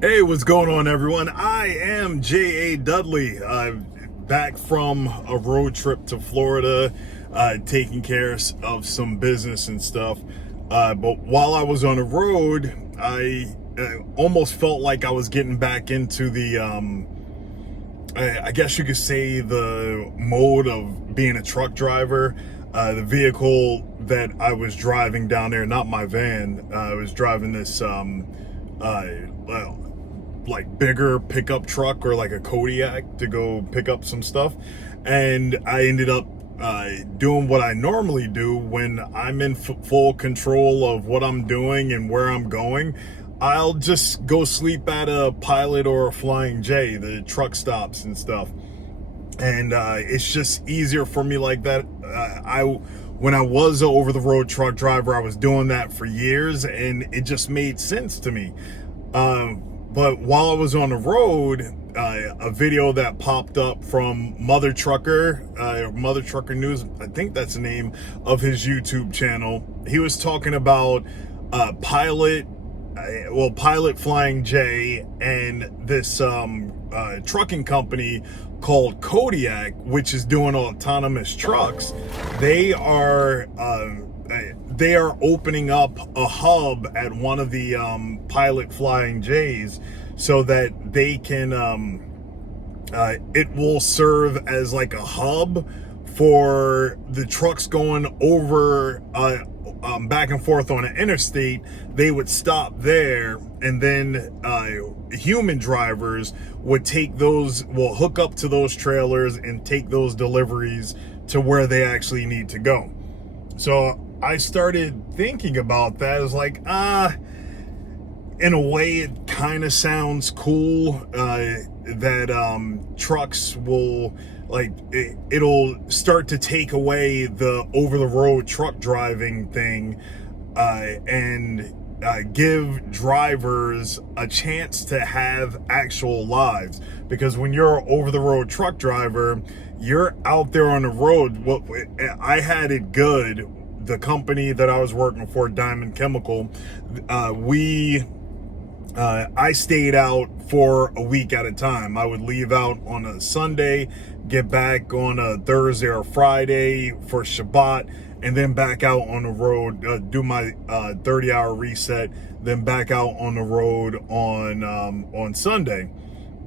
Hey, what's going on, everyone? I am J.A. Dudley. I'm back from a road trip to Florida, taking care of some business and stuff. But while I was on the road, I almost felt like I was getting back into I guess you could say, the mode of being a truck driver. The vehicle that I was driving down there, not my van, I was driving this, well, like bigger pickup truck, or like a Kodiak, to go pick up some stuff. And I ended up doing what I normally do when I'm in full control of what I'm doing and where I'm going. I'll just go sleep at a Pilot or a Flying J, the truck stops and stuff. And it's just easier for me like that. When I was an over-the-road truck driver, I was doing that for years, and it just made sense to me. But while I was on the road, a video that popped up from Mother Trucker News, I think that's the name of his YouTube channel. He was talking about Pilot Flying J, and this trucking company called Kodiak, which is doing autonomous trucks. They are opening up a hub at one of the Pilot Flying J's, so that they can it will serve as like a hub for the trucks going over back and forth on an interstate. They would stop there, and then human drivers would will hook up to those trailers and take those deliveries to where they actually need to go. So I started thinking about that. It's like, in a way, it kind of sounds cool that trucks will, like, it'll start to take away the over-the-road truck driving thing, and give drivers a chance to have actual lives. Because when you're an over-the-road truck driver, you're out there on the road. I had it good. The company that I was working for, Diamond Chemical, I stayed out for a week at a time. I would leave out on a Sunday, get back on a Thursday or Friday for Shabbat, and then back out on the road, do my 30-hour reset, then back out on the road on Sunday.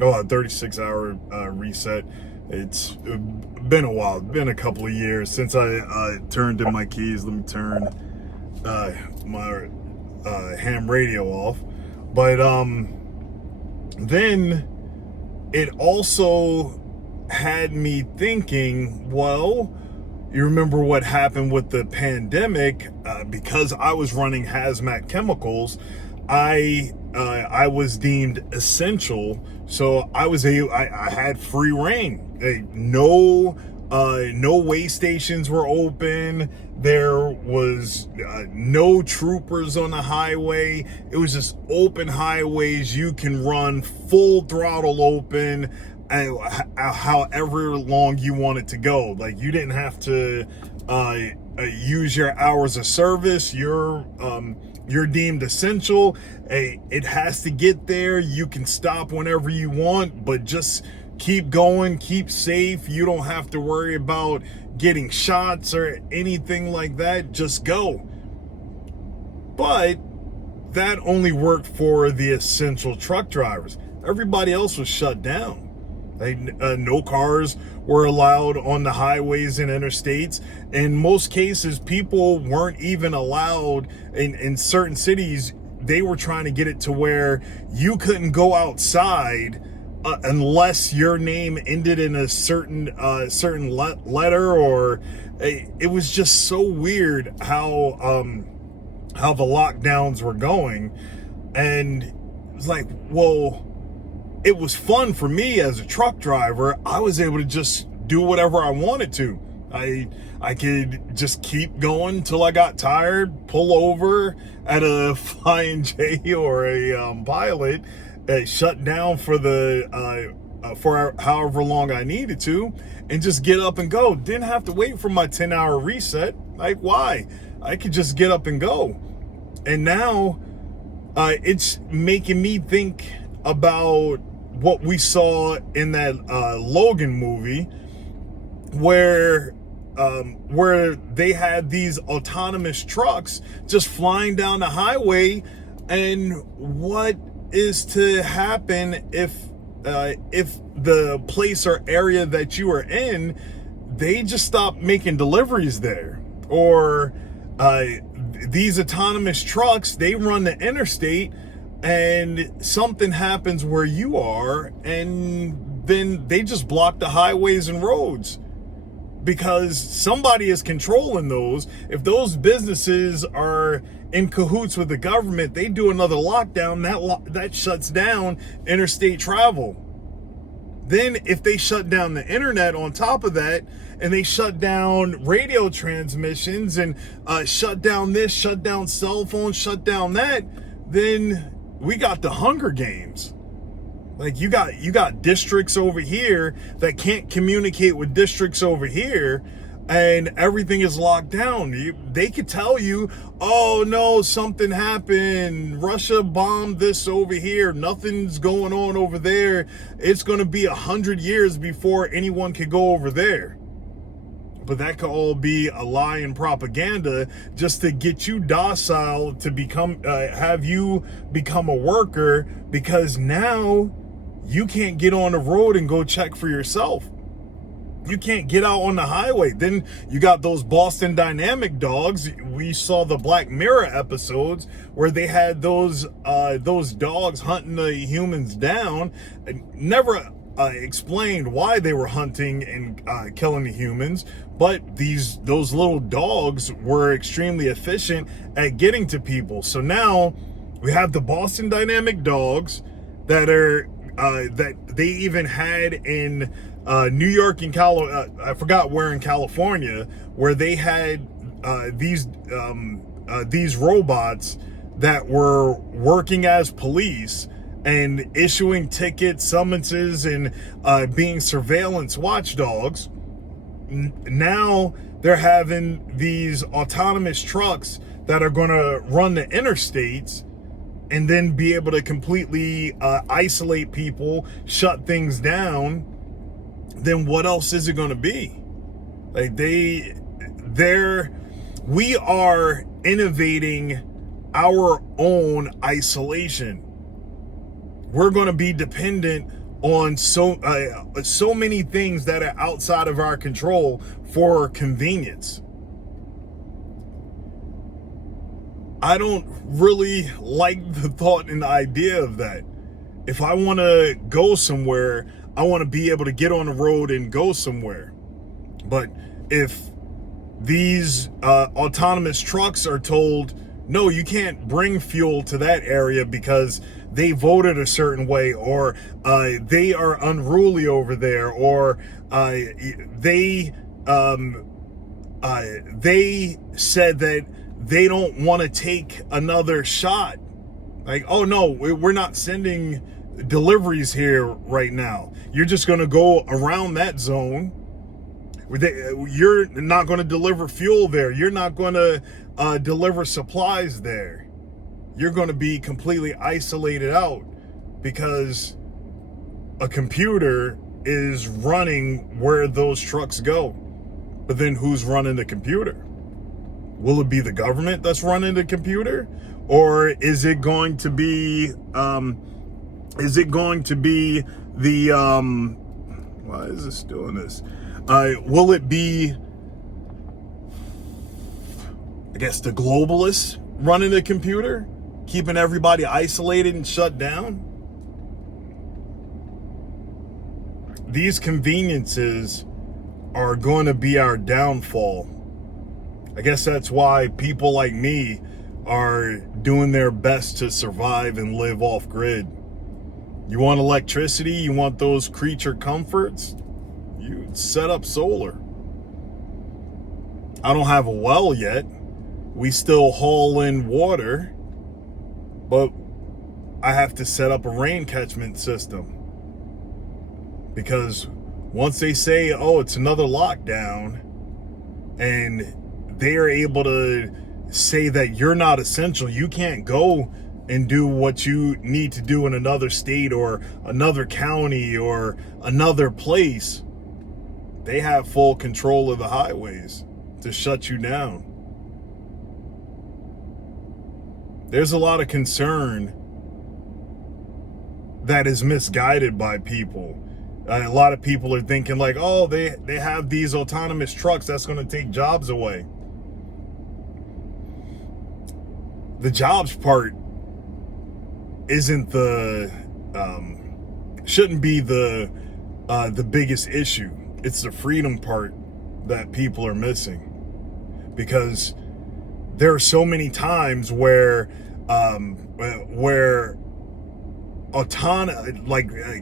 Oh, a 36-hour reset. It's been a while. It's been a couple of years since I turned in my keys. Let me turn my ham radio off. But then it also had me thinking, well, you remember what happened with the pandemic? Because I was running hazmat chemicals, I was deemed essential, so I had free reign. No way stations were open. There was no troopers on the highway. It was just open highways. You can run full throttle open, however long you want it to go. Like, you didn't have to use your hours of service. You're deemed essential. It has to get there. You can stop whenever you want, but just keep going, keep safe. You don't have to worry about getting shots or anything like that. Just go. But that only worked for the essential truck drivers. Everybody else was shut down. No cars were allowed on the highways and interstates. In most cases, people weren't even allowed in certain cities. They were trying to get it to where you couldn't go outside unless your name ended in a certain letter, or it was just so weird how the lockdowns were going. And it was like, well, it was fun for me as a truck driver. I was able to just do whatever I wanted to. I could just keep going till I got tired, pull over at a Flying J or a Pilot, shut down for for however long I needed to, and just get up and go. Didn't have to wait for my 10-hour reset. Like, why? I could just get up and go. And now it's making me think about what we saw in that Logan movie, where they had these autonomous trucks just flying down the highway, and what is to happen if the place or area that you are in, they just stop making deliveries there, or these autonomous trucks, they run the interstate and something happens where you are, and then they just block the highways and roads because somebody is controlling those. If those businesses are in cahoots with the government, they do another lockdown, that shuts down interstate travel. Then if they shut down the internet on top of that, and they shut down radio transmissions, and shut down this, shut down cell phones, shut down that, then we got the Hunger Games. Like, you got districts over here that can't communicate with districts over here, and everything is locked down. They could tell you, oh no, something happened, Russia bombed this over here, nothing's going on over there, it's going to be 100 years before anyone could go over there. But that could all be a lie and propaganda just to get you docile, to become have you become a worker, because now you can't get on the road and go check for yourself. You can't get out on the highway. Then you got those Boston Dynamic dogs. We saw the Black Mirror episodes where they had those dogs hunting the humans down. Never explained why they were hunting and killing the humans, but those little dogs were extremely efficient at getting to people. So now we have the Boston Dynamic dogs that are that they even had in New York and I forgot where in California, where they had these robots that were working as police and issuing tickets, summonses, and being surveillance watchdogs. Now they're having these autonomous trucks that are going to run the interstates and then be able to completely isolate people, shut things down. Then what else is it going to be? Like, we are innovating our own isolation. We're going to be dependent on so many things that are outside of our control for convenience. I don't really like the thought and the idea of that. If I want to go somewhere, I want to be able to get on the road and go somewhere. But if these autonomous trucks are told, no, you can't bring fuel to that area because they voted a certain way, or they are unruly over there, or they said that they don't want to take another shot. Like, oh no, we're not sending deliveries here right now. You're just going to go around that zone. You're not going to deliver fuel there. You're not going to deliver supplies there. You're going to be completely isolated out because a computer is running where those trucks go. But then who's running the computer? Will it be the government that's running the computer? Or is it going to be the why is this doing this? Will it be, I guess, the globalists running the computer, keeping everybody isolated and shut down? These conveniences are going to be our downfall. I guess that's why people like me are doing their best to survive and live off grid. You want electricity? You want those creature comforts? You set up solar. I don't have a well yet. We still haul in water, but I have to set up a rain catchment system. Because once they say, oh, it's another lockdown, and they are able to say that you're not essential, you can't go and do what you need to do in another state or another county or another place, they have full control of the highways to shut you down. There's a lot of concern that is misguided by people. A lot of people are thinking like, oh, they have these autonomous trucks that's going to take jobs away. The jobs part isn't shouldn't be the biggest issue. It's the freedom part that people are missing, because there are so many times where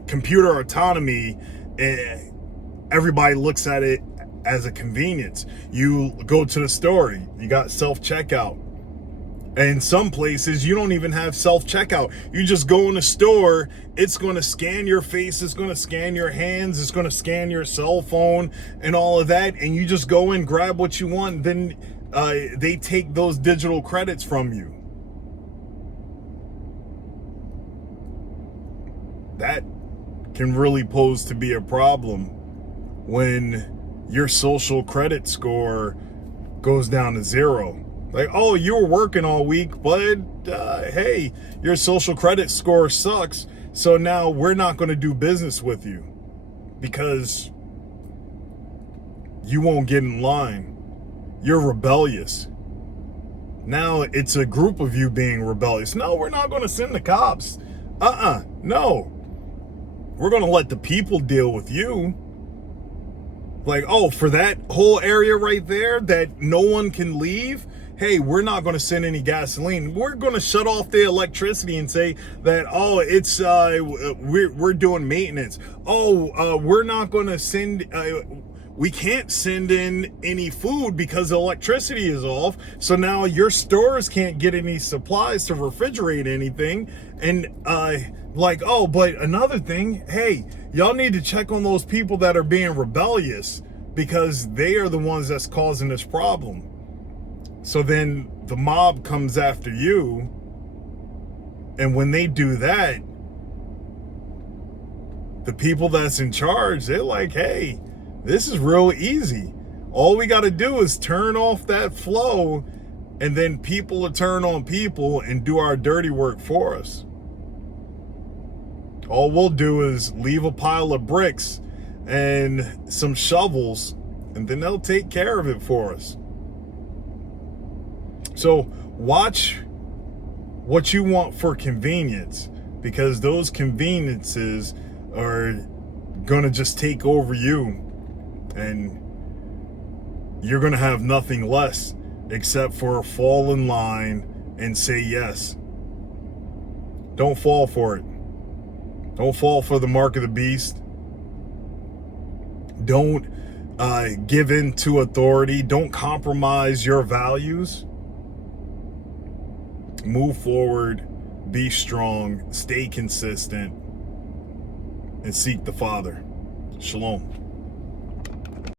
computer autonomy, everybody looks at it as a convenience. You go to the store, you got self-checkout. And in some places, you don't even have self-checkout. You just go in the store, it's going to scan your face, it's going to scan your hands, it's going to scan your cell phone and all of that. And you just go in, grab what you want, then they take those digital credits from you. That can really pose to be a problem when your social credit score goes down to zero. Like, oh, you were working all week, but hey, your social credit score sucks, so now we're not going to do business with you because you won't get in line. You're rebellious. Now it's a group of you being rebellious. No, we're not going to send the cops. No. We're going to let the people deal with you. Like, oh, for that whole area right there that no one can leave, hey, we're not going to send any gasoline. We're going to shut off the electricity and say that, oh, it's we're doing maintenance. Oh, we're not going to send. We can't send in any food because the electricity is off. So now your stores can't get any supplies to refrigerate anything. And like, oh, but another thing, hey, y'all need to check on those people that are being rebellious, because they are the ones that's causing this problem. So then the mob comes after you, and when they do that, the people that's in charge, they're like, hey, this is real easy. All we got to do is turn off that flow, and then people will turn on people and do our dirty work for us. All we'll do is leave a pile of bricks and some shovels, and then they'll take care of it for us. So watch what you want for convenience, because those conveniences are going to just take over you, and you're going to have nothing less except for fall in line and say yes. Don't fall for it. Don't fall for the mark of the beast. Don't give in to authority. Don't compromise your values. Move forward, be strong, stay consistent, and seek the Father. Shalom.